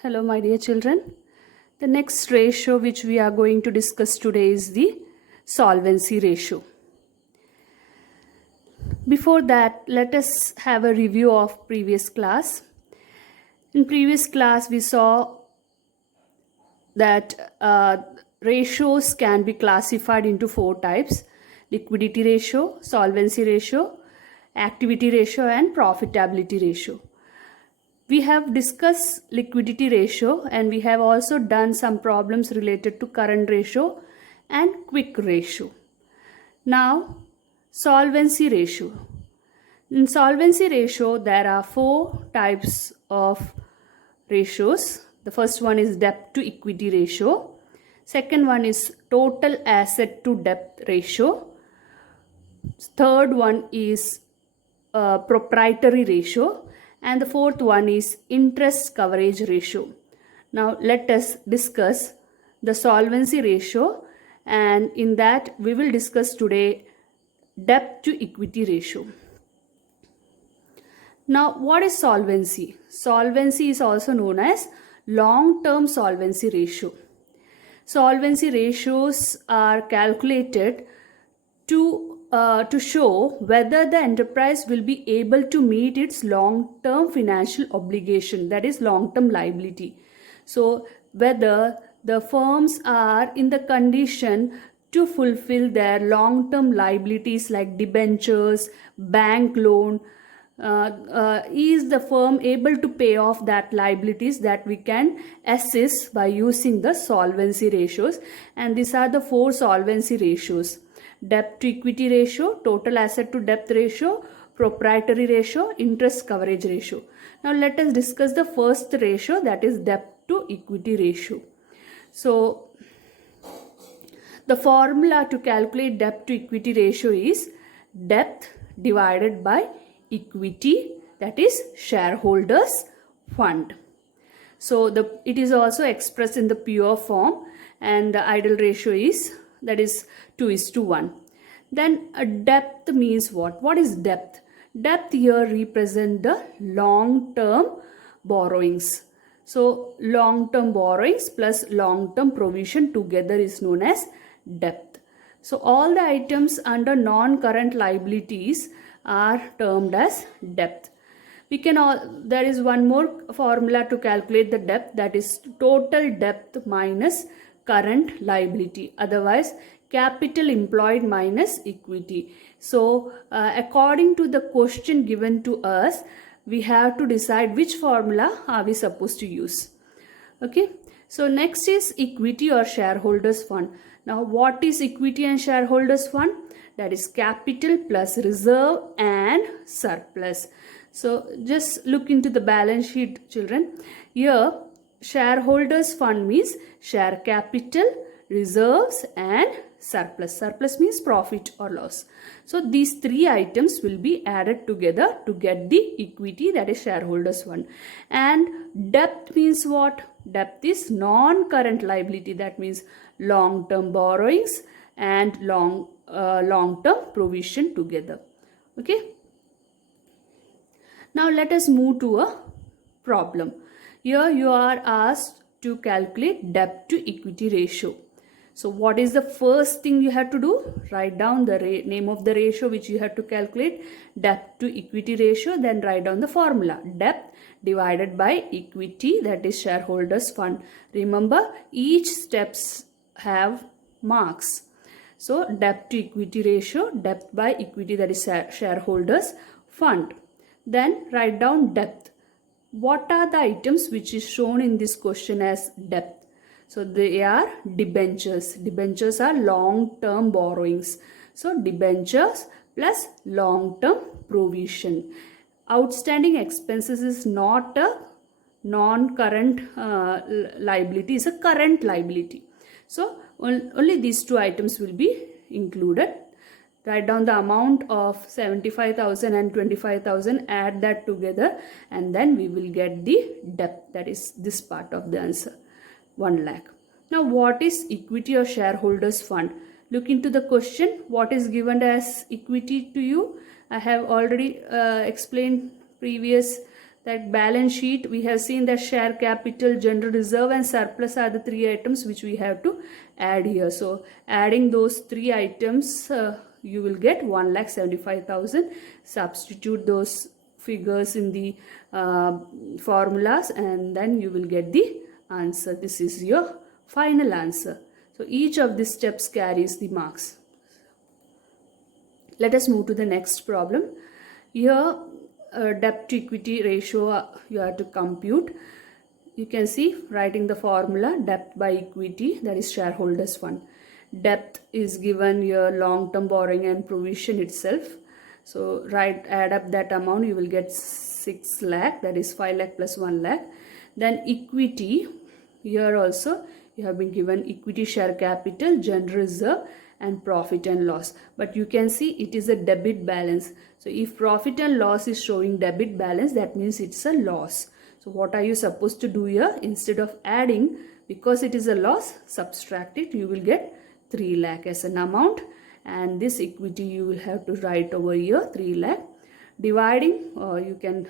Hello, my dear children. The next ratio which we are going to discuss today is the solvency ratio. Before that, let us have a review of previous class. In previous class, we saw that ratios can be classified into four types: liquidity ratio, solvency ratio, activity ratio, and profitability ratio. We have discussed liquidity ratio and we have also done some problems related to current ratio and quick ratio. Now, solvency ratio. In solvency ratio, there are four types of ratios. The first one is debt to equity ratio. Second one is total asset to debt ratio. Third one is proprietary ratio. And the fourth one is interest coverage ratio. Now let us discuss the solvency ratio, and in that we will discuss today debt to equity ratio. Now what is solvency? Solvency is also known as long-term solvency ratio. Solvency ratios are calculated to show whether the enterprise will be able to meet its long-term financial obligation, that is long-term liability. So whether the firms are in the condition to fulfill their long-term liabilities like debentures, bank loan, is the firm able to pay off that liabilities, that we can assess by using the solvency ratios. And these are the four solvency ratios: debt to equity ratio, total asset to debt ratio, proprietary ratio, interest coverage ratio. Now let us discuss the first ratio, that is debt to equity ratio. So the formula to calculate debt to equity ratio is debt divided by equity, that is shareholders fund. So it is also expressed in the pure form, and the ideal ratio is, that is 2:1. Then a debt means what? What is debt? Debt here represent the long-term borrowings. So long-term borrowings plus long-term provision together is known as debt. So all the items under non-current liabilities are termed as debt. There is one more formula to calculate the debt, that is total debt minus current liability, otherwise capital employed minus equity. So according to the question given to us, we have to decide which formula are we supposed to use. Okay, so next is equity or shareholders fund. Now what is equity and shareholders fund? That is capital plus reserve and surplus. So just look into the balance sheet, children. Here shareholders fund means share capital, reserves and surplus. Surplus means profit or loss. So these three items will be added together to get the equity, that is shareholders fund. And debt means what? Debt is non-current liability, that means long-term borrowings and long-term provision together. Okay. Now let us move to a problem. Here you are asked to calculate debt to equity ratio. So what is the first thing you have to do? Write down the name of the ratio which you have to calculate, debt to equity ratio, then write down the formula, debt divided by equity, that is shareholders fund. Remember, each steps have marks. So debt to equity ratio, debt by equity, that is shareholders fund. Then write down debt. What are the items which is shown in this question as debt? So they are debentures. Debentures are long-term borrowings. So debentures plus long-term provision. Outstanding expenses is not a non-current liability, it's a current liability. So only these two items will be included. Write down the amount of 75,000 and 25,000, add that together, and then we will get the debt, that is this part of the answer, 1 lakh. Now what is equity or shareholders fund? Look into the question. What is given as equity to you? I have already explained previous That balance sheet, we have seen that share capital, general reserve and surplus are the three items which we have to add here. So adding those three items, you will get 1,75,000. Substitute those figures in the formulas and then you will get the answer. This is your final answer. So each of these steps carries the marks. Let us move to the next problem. Here debt to equity ratio you have to compute. You can see writing the formula debt by equity, that is shareholders fund. Debt is given your long term borrowing and provision itself. So add up that amount, you will get 6 lakh, that is 5 lakh plus 1 lakh. Then equity, here also you have been given equity, share capital, general reserve and profit and loss. But you can see it is a debit balance. So if profit and loss is showing debit balance, that means it's a loss. So what are you supposed to do here? Instead of adding, because it is a loss, subtract it. You will get 3 lakh as an amount, and this equity you will have to write over here 3 lakh. Dividing, you can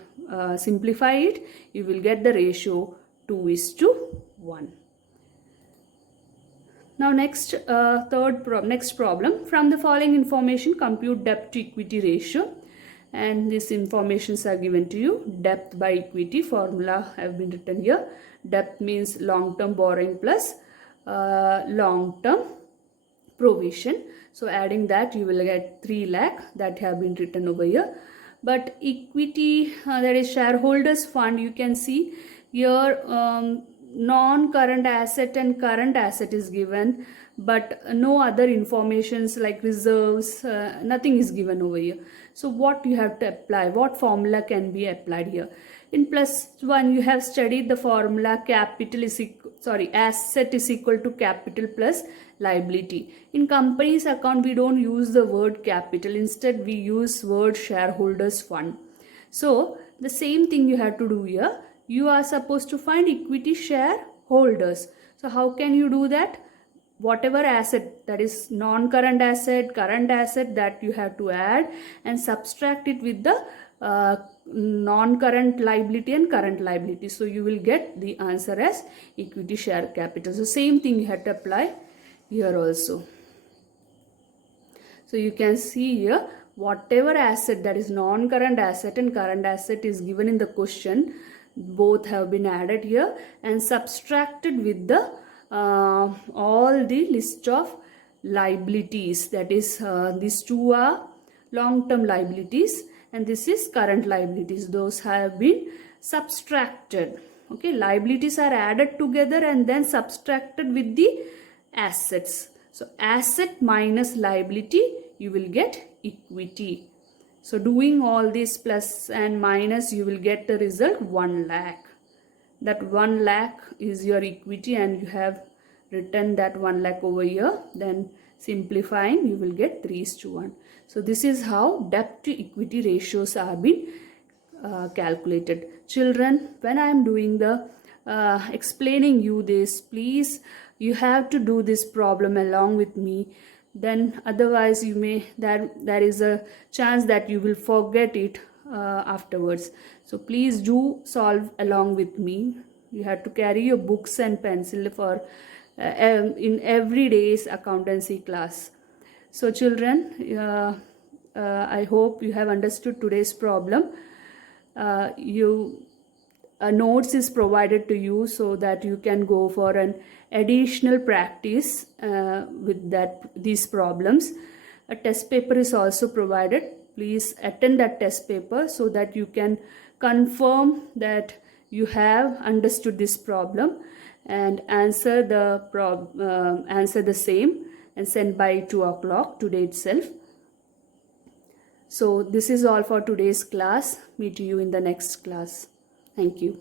simplify it. You will get the ratio 2:1. Now next next problem. From the following information, compute debt to equity ratio, and these informations are given to you. Debt by equity formula have been written here. Debt means long term borrowing plus long term provision. So adding that you will get 3 lakh, that have been written over here. But equity, that is shareholders fund, you can see here non-current asset and current asset is given, but no other informations like reserves, nothing is given over here. So what you have to apply, what formula can be applied here? In +1 you have studied the formula asset is equal to capital plus liability. In company's account we don't use the word capital, instead we use word shareholders fund. So the same thing you have to do here. You are supposed to find equity shareholders. So how can you do that? Whatever asset, that is non-current asset, current asset, that you have to add and subtract it with the non-current liability and current liability. So you will get the answer as equity share capital. So same thing you have to apply here also. So you can see here whatever asset, that is non-current asset and current asset, is given in the question, both have been added here and subtracted with the all the list of liabilities. That is these two are long-term liabilities and this is current liabilities. Those have been subtracted. Okay, liabilities are added together and then subtracted with the assets. So asset minus liability, you will get equity. So doing all this plus and minus, you will get the result 1 lakh. That 1 lakh is your equity and you have written that 1 lakh over here. Then simplifying, you will get 3:1. So this is how debt to equity ratios are being calculated. Children, when I am doing the explaining you this, please, you have to do this problem along with me. Then otherwise you may, there is a chance that you will forget it afterwards. So please do solve along with me. You have to carry your books and pencil for in every day's accountancy class. So children, I hope you have understood today's problem. Notes is provided to you so that you can go for an additional practice with these problems. A test paper is also provided. Please attend that test paper so that you can confirm that you have understood this problem and answer the same and send by 2 o'clock today itself. So this is all for today's class. Meet you in the next class. Thank you.